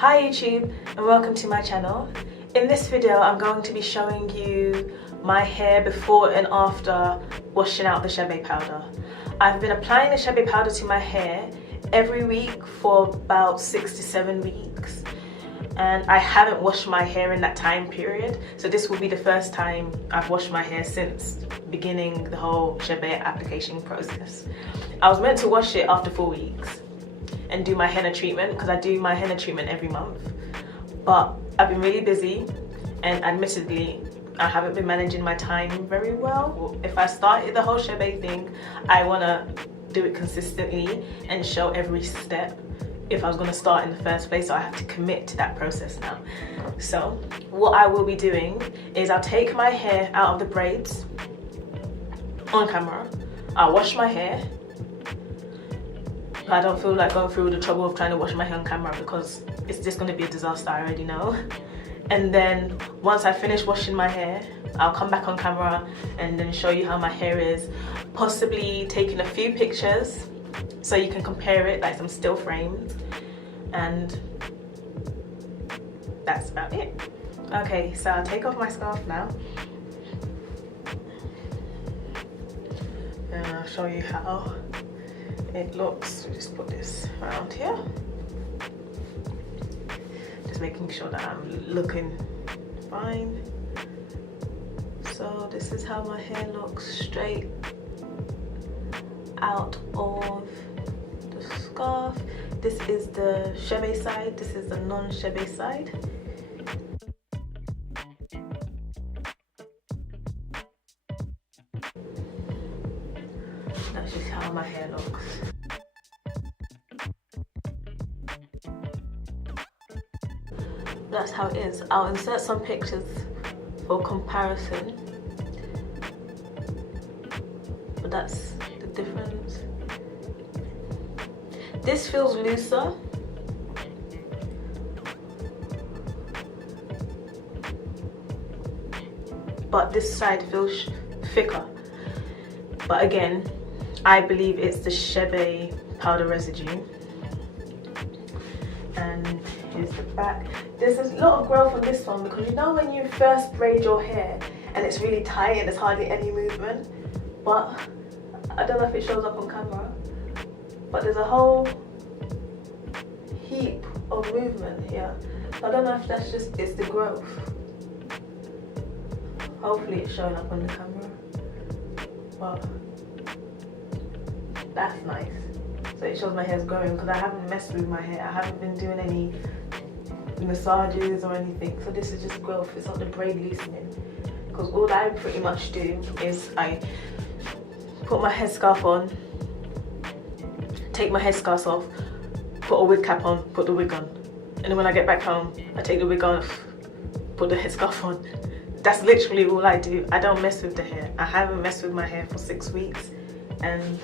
Hi YouTube and welcome to my channel. In this video I'm going to be showing you my hair before and after washing out the Chebe powder. I've been applying the Chebe powder to my hair every week for about 6 to 7 weeks and I haven't washed my hair in that time period, so this will be the first time I've washed my hair since beginning the whole Chebe application process. I was meant to wash it after 4 weeks and do my henna treatment because I do my henna treatment every month, but I've been really busy and admittedly I haven't been managing my time very well. If I started the whole Chebe thing, I want to do it consistently and show every step if I was going to start in the first place, so I have to commit to that process now. So what I will be doing is I'll take my hair out of the braids on camera, I'll wash my hair. I don't feel like going through the trouble of trying to wash my hair on camera because it's just going to be a disaster, I already know. And then once I finish washing my hair, I'll come back on camera and then show you how my hair is, possibly taking a few pictures so you can compare it, like some still frames, and that's about it. Okay, so I'll take off my scarf now and I'll show you how it looks. Just put this around here, just making sure that I'm looking fine. So this is how my hair looks straight out of the scarf. This is the Chebe side, this is the non-Chebe side. That's just how my hair looks. That's how it is. I'll insert some pictures for comparison, but that's the difference. This feels looser, but this side feels thicker. But again, I believe it's the Chebe powder residue. And here's the back. There's a lot of growth on this one because you know when you first braid your hair and it's really tight and there's hardly any movement, but I don't know if it shows up on camera, but there's a whole heap of movement here. I don't know if that's just, it's the growth. Hopefully it's showing up on the camera, but that's nice. So it shows my hair's growing because I haven't messed with my hair. I haven't been doing any massages or anything. So this is just growth, it's not the braid loosening. Because all I pretty much do is I put my headscarf on, take my headscarf off, put a wig cap on, put the wig on. And then when I get back home, I take the wig off, put the headscarf on. That's literally all I do. I don't mess with the hair. I haven't messed with my hair for 6 weeks and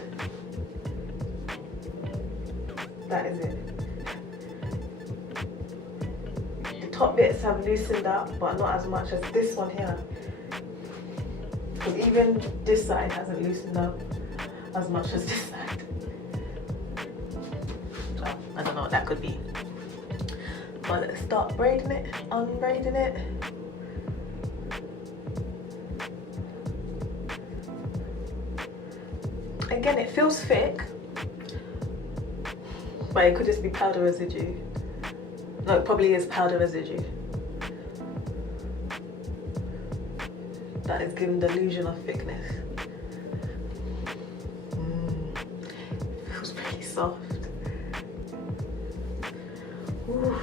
that is it. The top bits have loosened up, but not as much as this one here. Because even this side hasn't loosened up as much as this side. So I don't know what that could be. But let's start braiding it, unbraiding it. Again, it feels thick, but it could just be powder residue. No, it probably is powder residue. That is giving the illusion of thickness. It feels pretty soft. Ooh.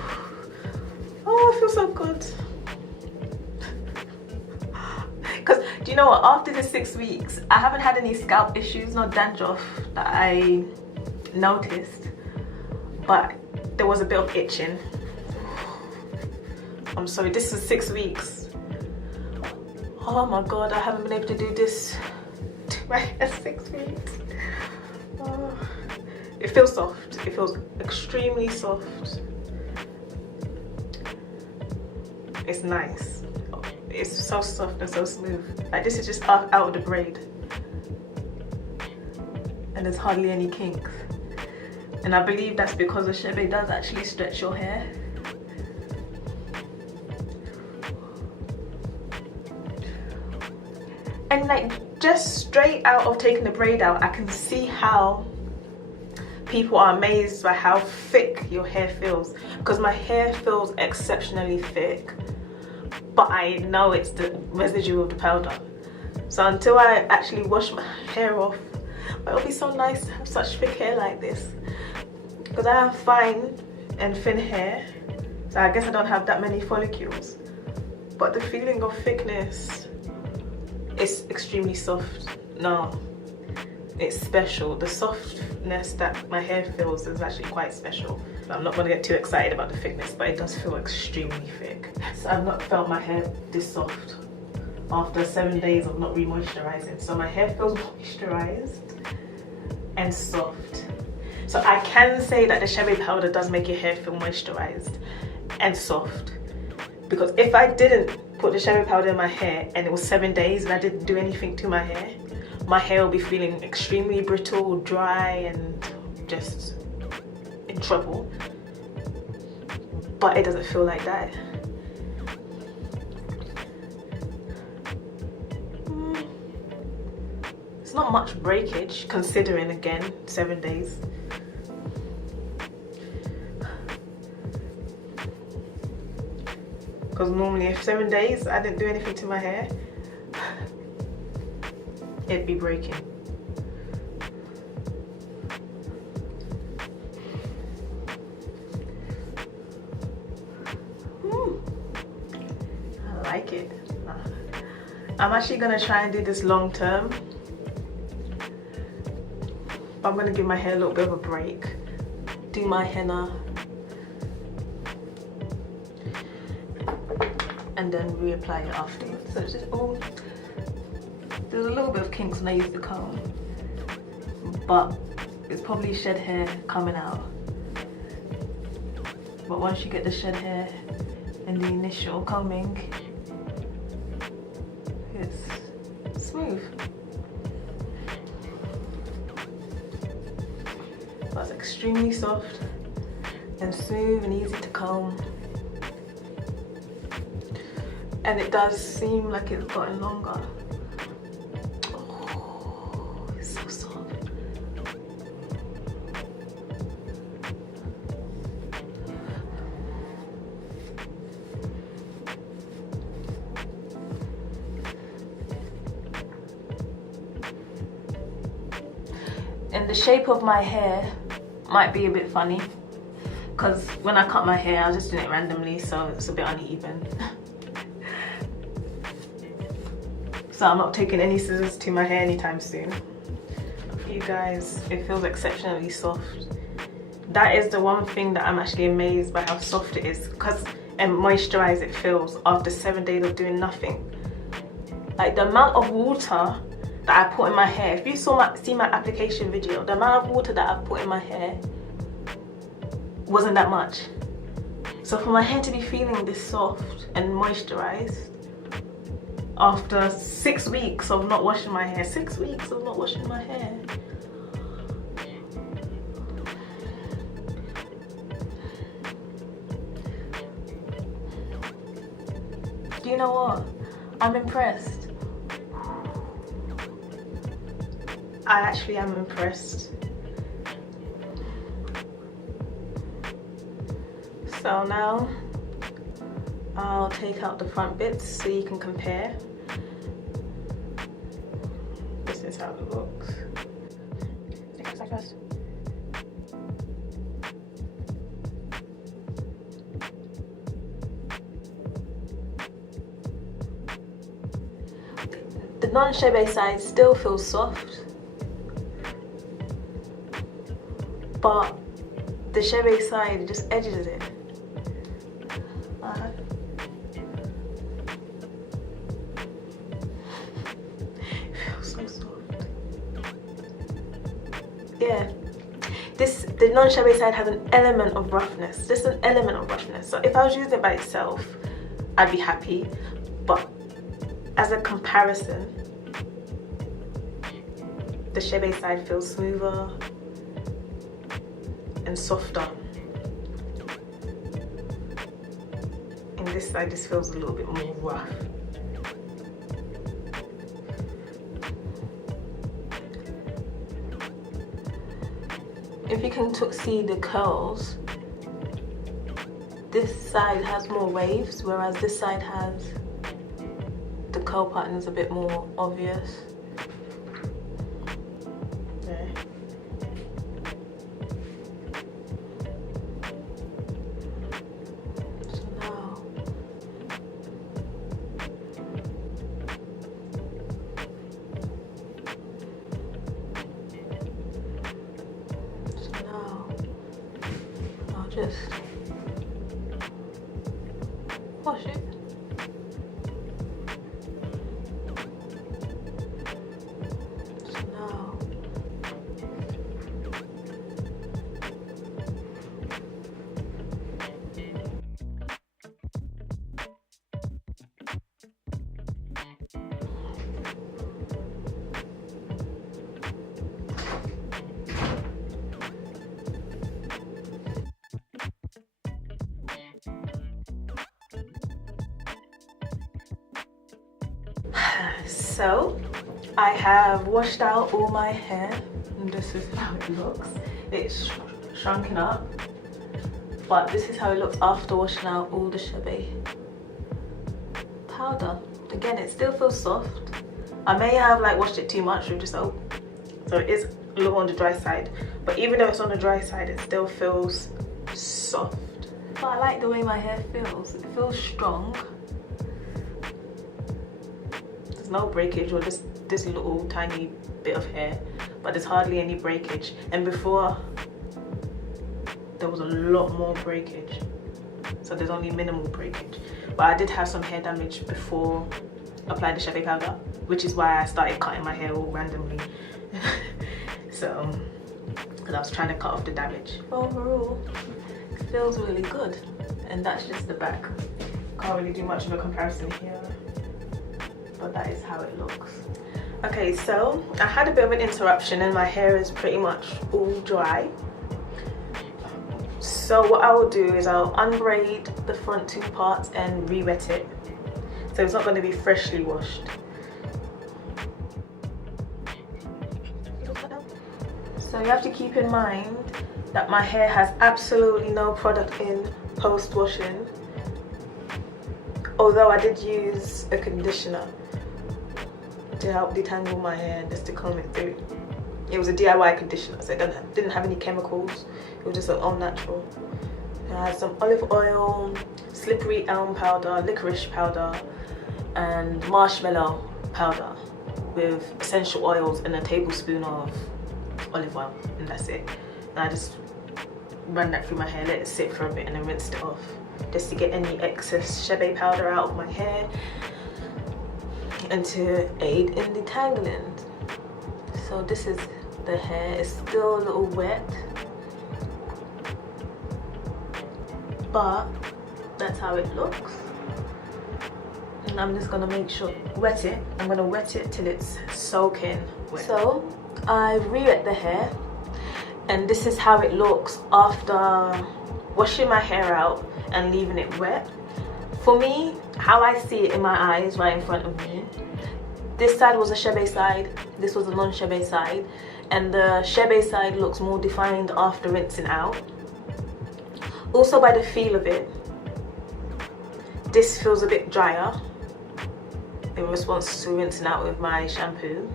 Oh, it feels so good. Because do you know what? After the 6 weeks, I haven't had any scalp issues, no dandruff that I noticed. But there was a bit of itching. I'm sorry, this is 6 weeks. Oh my god, I haven't been able to do this to my hair 6 weeks. Oh. It feels soft, it feels extremely soft. It's nice. It's so soft and so smooth. Like this is just out of the braid. And there's hardly any kinks. And I believe that's because the Chebe does actually stretch your hair. And like just straight out of taking the braid out, I can see how people are amazed by how thick your hair feels, because my hair feels exceptionally thick, but I know it's the residue of the powder. So until I actually wash my hair off, it'll be so nice to have such thick hair like this, because I have fine and thin hair, so I guess I don't have that many follicles, but the feeling of thickness is extremely soft. No, it's special. The softness that my hair feels is actually quite special. I'm not going to get too excited about the thickness, but it does feel extremely thick. So I've not felt my hair this soft after 7 days of not re-moisturizing. So my hair feels moisturized and soft. So I can say that the Chebe powder does make your hair feel moisturized and soft, because if I didn't put the Chebe powder in my hair and it was 7 days and I didn't do anything to my hair will be feeling extremely brittle, dry, and just in trouble. But it doesn't feel like that. It's not much breakage considering, again, 7 days. Because normally if 7 days I didn't do anything to my hair, it'd be breaking. I like it. I'm actually gonna try and do this long term. I'm gonna give my hair a little bit of a break, do my henna, and then reapply it afterwards. So it's just all, there's a little bit of kinks when I use the comb, but it's probably shed hair coming out. But once you get the shed hair in the initial combing, it's smooth. That's extremely soft and smooth and easy to comb. And it does seem like it's gotten longer. Oh, it's so soft. And the shape of my hair might be a bit funny, because when I cut my hair I was just doing it randomly, so it's a bit uneven. So I'm not taking any scissors to my hair anytime soon. You guys, it feels exceptionally soft. That is the one thing that I'm actually amazed by how soft it is, and moisturized it feels after 7 days of doing nothing. Like the amount of water that I put in my hair, if you see my application video, the amount of water that I've put in my hair wasn't that much. So for my hair to be feeling this soft and moisturized after 6 weeks of not washing my hair, 6 weeks of not washing my hair, do you know what? I'm impressed. I actually am impressed. So now I'll take out the front bits so you can compare. This is how it looks. Take out the side first. The non-Chebe side still feels soft, but the Chebe side just edges it. It feels so soft. Yeah, the non-Chebe side has an element of roughness, just an element of roughness. So if I was using it by itself, I'd be happy, but as a comparison, the Chebe side feels smoother and softer, and this side just feels a little bit more rough. if you can see the curls, this side has more waves, whereas this side has the curl pattern is a bit more obvious. There. So now I'll just wash it. So I have washed out all my hair and this is how it looks. It's shrunken up, but this is how it looks after washing out all the Chebe powder. Again, it still feels soft. I may have like washed it too much with just soap, so it is a little on the dry side, but even though it's on the dry side, it still feels soft. But I like the way my hair feels. It feels strong. There's no breakage, or just this little tiny bit of hair, but there's hardly any breakage. And before, there was a lot more breakage, so there's only minimal breakage. But I did have some hair damage before applying the Chebe powder, which is why I started cutting my hair all randomly. So, because I was trying to cut off the damage. Overall, it feels really good. And that's just the back. Can't really do much of a comparison here, but that is how it looks. Okay, so I had a bit of an interruption and my hair is pretty much all dry. So what I will do is I'll unbraid the front two parts and re-wet it, so it's not going to be freshly washed. So you have to keep in mind that my hair has absolutely no product in post-washing, although I did use a conditioner to help detangle my hair, just to comb it through. It was a DIY conditioner, so it didn't have any chemicals. It was just all natural. I had some olive oil, slippery elm powder, licorice powder, and marshmallow powder with essential oils and a tablespoon of olive oil, and that's it. And I just ran that through my hair, let it sit for a bit, and then rinsed it off, just to get any excess Chebe powder out of my hair and to aid in detangling. So this is the hair. It's still a little wet, but that's how it looks. And I'm just gonna make sure, wet it. I'm gonna wet it till it's soaking wet. So I re-wet the hair, and this is how it looks after washing my hair out and leaving it wet. For me, how I see it in my eyes right in front of me, this side was a Chebe side, this was a non-Chebe side, and the Chebe side looks more defined after rinsing out. Also by the feel of it, this feels a bit drier in response to rinsing out with my shampoo.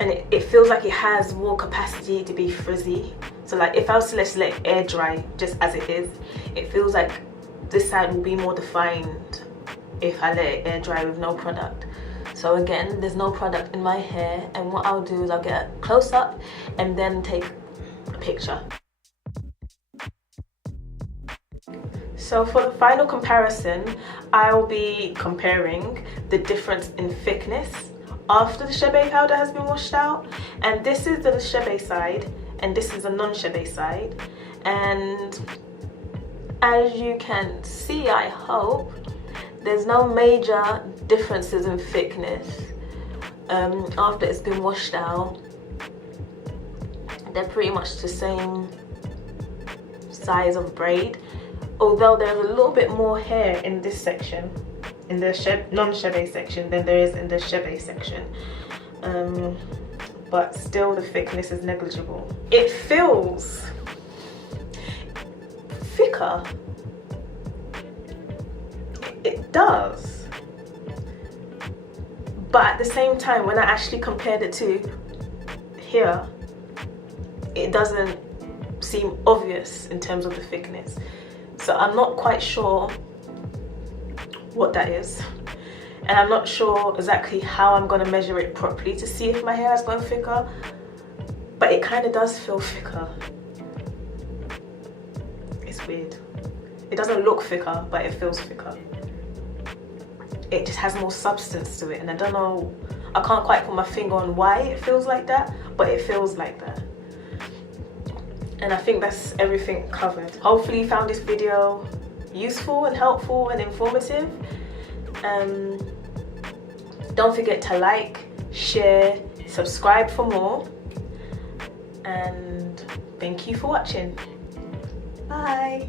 And it feels like it has more capacity to be frizzy. So like if I was to let it air dry just as it is, it feels like this side will be more defined if I let it air dry with no product. So again, there's no product in my hair, and what I'll do is I'll get a close up and then take a picture. So for the final comparison, I'll be comparing the difference in thickness after the Chebe powder has been washed out, and this is the Chebe side and this is the non-Chebe side, and as you can see, I hope, there's no major differences in thickness after it's been washed out. They're pretty much the same size of braid, although there's a little bit more hair in this section, in the non-Chebe section, than there is in the Chebe section. but still the thickness is negligible. It feels thicker. It does. But at the same time, when I actually compared it to here, it doesn't seem obvious in terms of the thickness. So I'm not quite sure what that is. And I'm not sure exactly how I'm going to measure it properly to see if my hair has gone thicker. But it kind of does feel thicker. It's weird. It doesn't look thicker, but it feels thicker. It just has more substance to it, and I don't know, I can't quite put my finger on why it feels like that, but it feels like that. And I think that's everything covered. Hopefully you found this video useful and helpful and informative. Don't forget to like, share, subscribe for more, and thank you for watching. Bye.